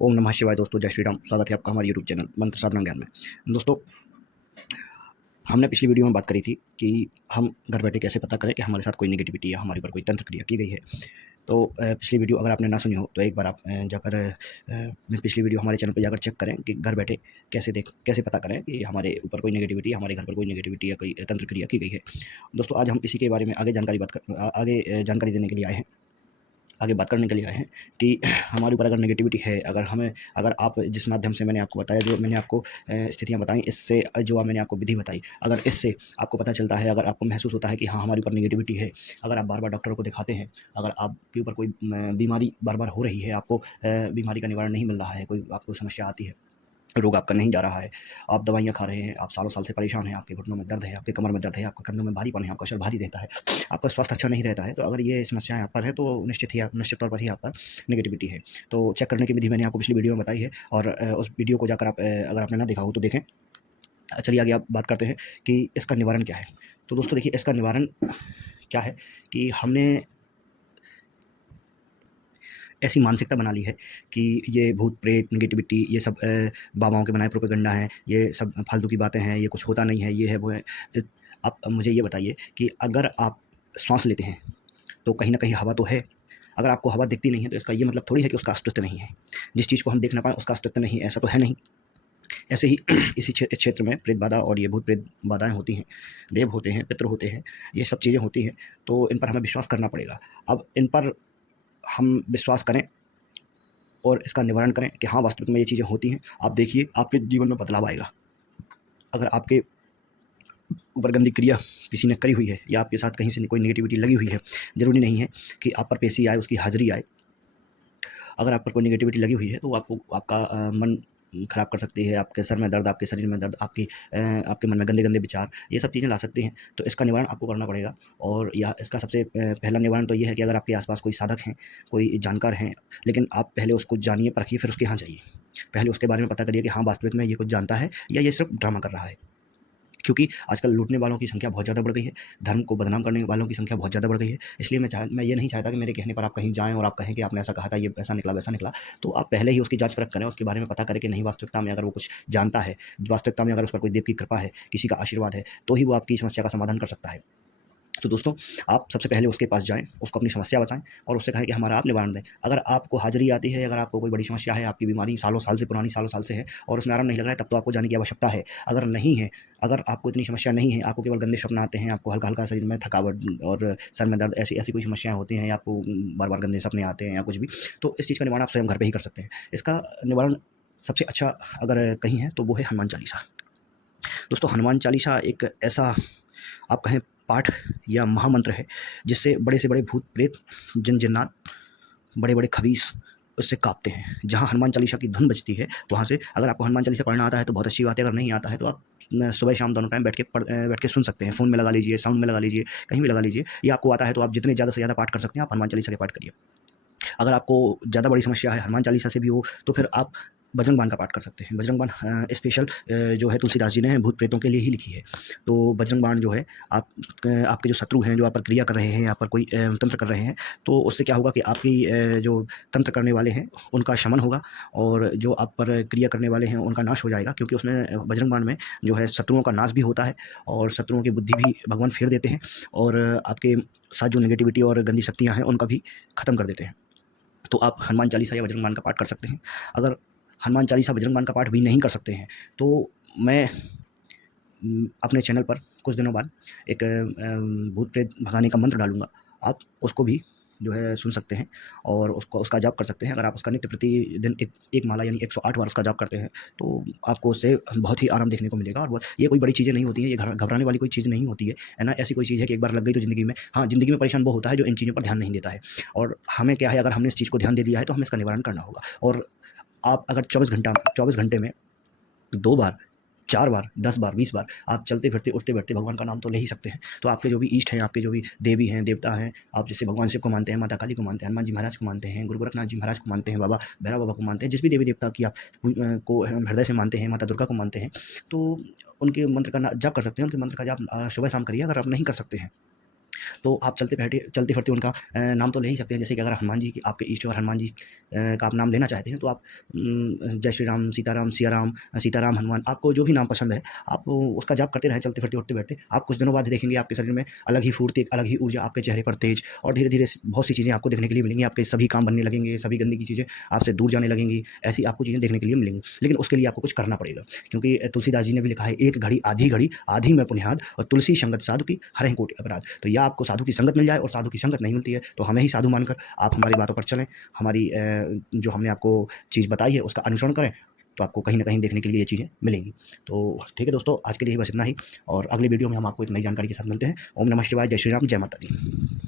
ओम नमः शिवाय। दोस्तों जय श्री राम। स्वागत है आपका हमारे यूट्यूब चैनल मंत्र साधना ज्ञान में। दोस्तों, हमने पिछली वीडियो में बात करी थी कि हम घर बैठे कैसे पता करें कि हमारे साथ कोई नेगेटिविटी या हमारे ऊपर कोई तंत्र क्रिया की गई है। तो पिछली वीडियो अगर आपने ना सुनी हो तो एक बार आप जाकर पिछली वीडियो हमारे चैनल पर जाकर चेक करें कि घर बैठे कैसे पता करें कि हमारे ऊपर कोई नेगेटिविटी, हमारे घर पर कोई नेगेटिविटी या कोई तंत्र क्रिया की गई है। दोस्तों, आज हम इसी के बारे में आगे जानकारी देने के लिए आए हैं, आगे बात करने के लिए आए हैं कि हमारे ऊपर अगर नेगेटिविटी है, अगर आप जिस माध्यम से मैंने आपको बताया, जो मैंने आपको स्थितियाँ बताई, इससे जो मैंने आपको विधि बताई, अगर इससे आपको पता चलता है, अगर आपको महसूस होता है कि हाँ हमारे ऊपर नेगेटिविटी है, अगर आप बार बार डॉक्टरों को दिखाते हैं, अगर आपके ऊपर कोई बीमारी बार बार हो रही है, आपको बीमारी का निवारण नहीं मिल रहा है, कोई आपको समस्या आती है, रोग आपका नहीं जा रहा है, आप दवाइयाँ खा रहे हैं, आप सालों साल से परेशान हैं, आपके घुटनों में दर्द है, आपके कमर में दर्द है, आपके कंधों में भारीपन है, आपका शरीर भारी रहता है, आपका स्वास्थ्य अच्छा नहीं रहता है, तो अगर ये समस्याएं आप पर है तो निश्चित तौर पर ही आप पर नेगेटिविटी है। तो चेक करने की विधि मैंने आपको पिछली वीडियो में बताई है, और उस वीडियो को जाकर आप अगर आपने ना देखा हो तो देखें। चलिए आगे आप बात करते हैं कि इसका निवारण क्या है। तो दोस्तों देखिए, इसका निवारण क्या है कि हमने ऐसी मानसिकता बना ली है कि ये भूत प्रेत नेगेटिविटी ये सब बाबाओं के बनाए प्रोपेगेंडा हैं, ये सब फालतू की बातें हैं, ये कुछ होता नहीं है, ये है वो है। आप मुझे ये बताइए कि अगर आप श्वास लेते हैं तो कहीं ना कहीं हवा तो है। अगर आपको हवा दिखती नहीं है तो इसका ये मतलब थोड़ी है कि उसका अस्तित्व नहीं है। जिस चीज़ को हम देख ना पाएँ उसका अस्तित्व नहीं है, ऐसा तो है नहीं। ऐसे ही इसी क्षेत्र में प्रेत बाधा और ये भूत प्रेत बाधाएं होती हैं, देव होते हैं, पितृ होते हैं, ये सब चीज़ें होती हैं, तो इन पर हमें विश्वास करना पड़ेगा। अब इन पर हम विश्वास करें और इसका निवारण करें कि हाँ वास्तविक में ये चीज़ें होती हैं। आप देखिए आपके जीवन में बदलाव आएगा। अगर आपके ऊपर गंदी क्रिया किसी ने करी हुई है या आपके साथ कहीं से कोई नेगेटिविटी लगी हुई है, ज़रूरी नहीं है कि आप पर पेशी आए, उसकी हाजिरी आए। अगर आप पर कोई नेगेटिविटी लगी हुई है तो आपको आपका मन खराब कर सकती है, आपके सर में दर्द, आपके शरीर में दर्द, आपके मन में गंदे गंदे विचार, ये सब चीज़ें ला सकती हैं। तो इसका निवारण आपको करना पड़ेगा। और या इसका सबसे पहला निवारण तो ये है कि अगर आपके आसपास कोई साधक हैं, कोई जानकार हैं, लेकिन आप पहले उसको जानिए, परखिए, फिर उसके यहाँ जाइए। पहले उसके बारे में पता करिए कि हाँ वास्तविक में ये कुछ जानता है या ये सिर्फ ड्रामा कर रहा है। क्योंकि आजकल लूटने वालों की संख्या बहुत ज़्यादा बढ़ गई है, धर्म को बदनाम करने वालों की संख्या बहुत ज़्यादा बढ़ गई है। इसलिए मैं ये नहीं चाहता कि मेरे कहने पर आप कहीं जाएँ और आप कहें कि आपने ऐसा कहा था, ये ऐसा निकला, वैसा निकला। तो आप पहले ही उसकी जाँच परख करें, उसके बारे में पता करें कि नहीं वास्तविकता में अगर वो कुछ जानता है, वास्तविकता में अगर उस पर कोई देव की कृपा है, किसी का आशीर्वाद है, तो ही वो आपकी समस्या का समाधान कर सकता है। तो दोस्तों, आप सबसे पहले उसके पास जाएँ, उसको अपनी समस्या बताएँ और उससे कहें कि हमारा आप निवारण दें। अगर आपको हाज़िरी आती है, अगर आपको कोई बड़ी समस्या है, आपकी बीमारी सालों साल से पुरानी, सालों साल से है और उसमें आराम नहीं लग रहा है, तब तो आपको जाने की आवश्यकता है। अगर नहीं है, अगर आपको इतनी समस्या नहीं है, आपको केवल गंदे स्वप्न आते हैं, आपको हल्का-हल्का शरीर में थकावट और सर में दर्द, ऐसी ऐसी कोई समस्याएँ होती हैं, या आपको बार-बार गंदे सपने आते हैं या कुछ भी, तो इस चीज़ का निवारण आप स्वयं घर पे ही कर सकते हैं। इसका निवारण सबसे अच्छा अगर कहीं है तो वो है हनुमान चालीसा। दोस्तों, हनुमान चालीसा एक ऐसा आप कहें पाठ या महामंत्र है जिससे बड़े से बड़े भूत प्रेत, जिन जिन्नात, बड़े बड़े खबीस उससे कांपते हैं। जहाँ हनुमान चालीसा की धुन बजती है वहाँ से, अगर आपको हनुमान चालीसा पढ़ना आता है तो बहुत अच्छी बात है, अगर नहीं आता है तो आप सुबह शाम दोनों टाइम बैठ के सुन सकते हैं। फ़ोन में लगा लीजिए, साउंड में लगा लीजिए, कहीं भी लगा लीजिए। ये आपको आता है तो आप जितने ज़्यादा से ज़्यादा पाठ कर सकते हैं, आप हनुमान चालीसा के पाठ करिए। अगर आपको ज़्यादा बड़ी समस्या है, हनुमान चालीसा से भी हो, तो फिर आप बजरंग बाण का पाठ कर सकते हैं। बजरंग बाण स्पेशल जो है तुलसीदास जी ने भूत प्रेतों के लिए ही लिखी है। तो बजरंग बाण जो है, आपके जो शत्रु हैं, जो आप पर क्रिया कर रहे हैं, आप पर कोई तंत्र कर रहे हैं, तो उससे क्या होगा कि आपकी जो तंत्र करने वाले हैं उनका शमन होगा, और जो आप पर क्रिया करने वाले हैं उनका नाश हो जाएगा। क्योंकि उसमें बजरंग बाण में जो है शत्रुओं का नाश भी होता है और शत्रुओं की बुद्धि भी भगवान फेर देते हैं, और आपके साथ जो नेगेटिविटी और गंदी शक्तियाँ हैं उनका भी ख़त्म कर देते हैं। तो आप हनुमान चालीसा या बजरंग बाण का पाठ कर सकते हैं। अगर हनुमान चालीसा, बजरंग बाण का पाठ भी नहीं कर सकते हैं तो मैं अपने चैनल पर कुछ दिनों बाद एक भूत प्रेत भगाने का मंत्र डालूँगा। आप उसको भी जो है सुन सकते हैं और उसका जाप कर सकते हैं। अगर आप उसका नित्य प्रतिदिन एक माला यानी 108 बार उसका जाप करते हैं तो आपको उससे बहुत ही आराम देखने को मिलेगा। और ये कोई बड़ी चीज़ें नहीं होती हैं, ये घबराने वाली कोई चीज़ नहीं होती है ना। ऐसी कोई चीज़ है कि एक बार लग गई तो ज़िंदगी में, हाँ, ज़िंदगी में परेशान वो होता है जो इन चीज़ों पर ध्यान नहीं देता है। और हमें क्या है, अगर हमने इस चीज़ को ध्यान दे दिया है तो हमें इसका निवारण करना होगा। और आप अगर 24 घंटे में 2 बार, 4 बार, 10 बार, 20 बार आप चलते-फिरते, उठते-बैठते भगवान का नाम तो ले ही सकते हैं। तो आपके जो भी इष्ट हैं, आपके जो भी देवी हैं, देवता हैं, आप जैसे भगवान शिव को मानते हैं, माता काली को मानते हैं, हनुमान जी महाराज को मानते हैं, गुरु गोरखनाथ जी महाराज को मानते हैं, बाबा भैरव बाबा को मानते हैं, जिस भी देवी-देवता की आप को हृदय से मानते हैं, माता दुर्गा को मानते हैं, तो उनके मंत्र का जाप कर सकते हैं। उनके मंत्र का जाप सुबह-शाम करिए। अगर आप नहीं कर सकते हैं तो आप चलते फिरते उनका नाम तो ले ही सकते हैं। जैसे कि अगर हनुमान जी की आपके इष्ट और हनुमान जी का आप नाम लेना चाहते हैं तो आप जय श्री राम, सीताराम, सिया राम, सीताराम, हनुमान, आपको जो भी नाम पसंद है आप उसका जाप करते रहें चलते फिरते, उठते बैठते। आप कुछ दिनों बाद देखेंगे आपके शरीर में अलग ही फुर्ती, एक अलग ही ऊर्जा, आपके चेहरे पर तेज, और धीरे-धीरे बहुत सी चीज़ें आपको देखने के लिए मिलेंगी। आपके सभी काम बनने लगेंगे, सभी गंदगी की चीज़ें आपसे दूर जाने लगेंगी। ऐसी आपको चीज़ें देखने के लिए मिलेंगी। लेकिन उसके लिए आपको कुछ करना पड़ेगा, क्योंकि तुलसीदास जी ने भी लिखा है, "एक घड़ी, आधी मैं पुनिहाद, और तुलसी संगत साधु की हरहिं कोटि अपराध।" तो या आपको साधु की संगत मिल जाए, और साधु की संगत नहीं मिलती है तो हमें ही साधु मानकर आप हमारी बातों पर चलें। हमारी जो हमने आपको चीज़ बताई है उसका अनुसरण करें, तो आपको कहीं न कहीं देखने के लिए ये चीज़ें मिलेंगी। तो ठीक है दोस्तों, आज के लिए बस इतना ही, और अगली वीडियो में हम आपको एक नई जानकारी के साथ मिलते हैं। ओम नमः शिवाय, जय श्री राम, जय माता दी।